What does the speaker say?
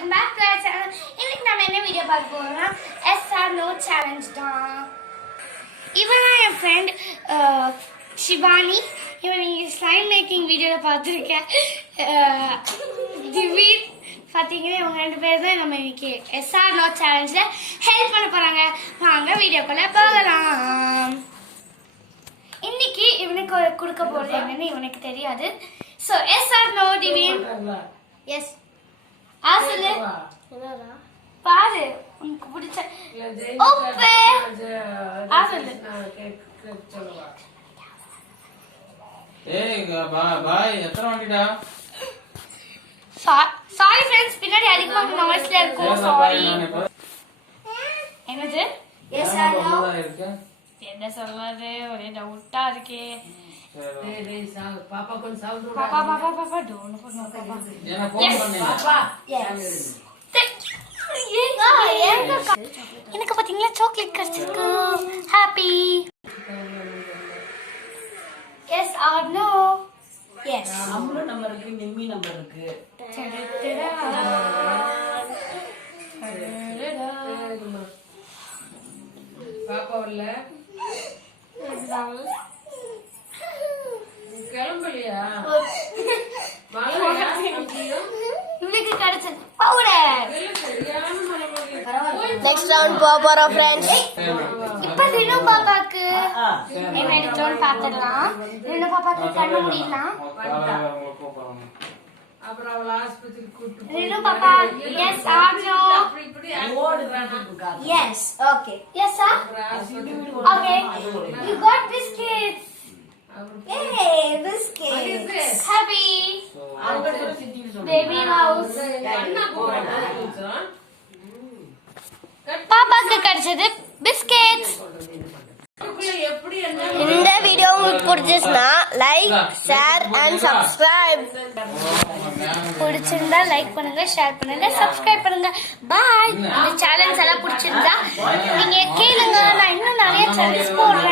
welcome back to our channel. இன்னைக்கு நாம என்ன வீடியோ பார்க்க போறோம்னா SR No challenge தான். இவன் என் ஃப்ரெண்ட் ஷிவானி. இவன் நீங்க ஸ்லைம் மேக்கிங் வீடியோல பார்த்துருக்கேன். திவ்யா பாத்தீங்கன்னா இவங்க ரெண்டு பேரும் தான் நம்ம இன்னைக்கு SR No challenge ஹெல்ப் பண்ண போறாங்க. வாங்க வீடியோக்குள்ள போகலாம். இன்னைக்கு இவனுக்கு கொடுக்க போறது என்னன்னு இவனுக்கு தெரியாது. So SR No Divya. எஸ் ஆசலு பாரு உனக்கு பிடிச்ச ஓப்பே ஆசலு ஏய் பாய் எத்தனை வண்டிடா சாரி फ्रेंड्स பின்னாடி அதிகமா நாய்ஸ்ல இருக்கும் சாரி என்னது எஸ் ஆர் நோ என்ன சொல்றது ஒரே டவுட்டா இருக்கே पापा कौन साउंड पापा डोंट नो पापा என்ன ஃபோன் பண்ணீங்க पापा यस எனக்கு பாத்தீங்களா சாக்லேட் கிடைச்சிருக்கு happy yes or no yes அம்மா நம்பர் இருக்கு நிம்மி நம்பர் இருக்கு பாப்பா இல்ல கிளம்பலையா இவனுக்கு கிடைச்சது பவுடர் நெக்ஸ்ட் ரவுண்ட் போக போறோம் ஃப்ரெண்ட்ஸ். இப்ப ரினு பாப்பாக்கு என்ன எடுத்தோம்னு பாத்துடலாம். ரினு பாப்பாக்கு கண்ணு முடியலாம். அப்புறம் அவள ஆஸ்பத்திரிக்கு கூட்டி ரினு பாப்பா yes or no yes okay yes sir okay you got biscuits ஏய் பிஸ்கட் ஹாப்பி பேபி ஹவுஸ் பாப்பாக்கு கிடைச்சது பிஸ்கட்ஸ். எப்படி என்ன இந்த வீடியோ உங்களுக்கு பிடிச்சிருந்தா லைக் ஷேர் அண்ட் சப்ஸ்கிரைப். பிடிச்சிருந்தா லைக் பண்ணுங்க, ஷேர் பண்ணுங்க, சப்ஸ்கிரைப் பண்ணுங்க. பாய். இந்த சேலஞ்ச் எல்லாம் பிடிச்சிருந்தா நீங்க கேளுங்க, நான் இன்னும் நிறைய சேலஞ்ச் போடுறேன்.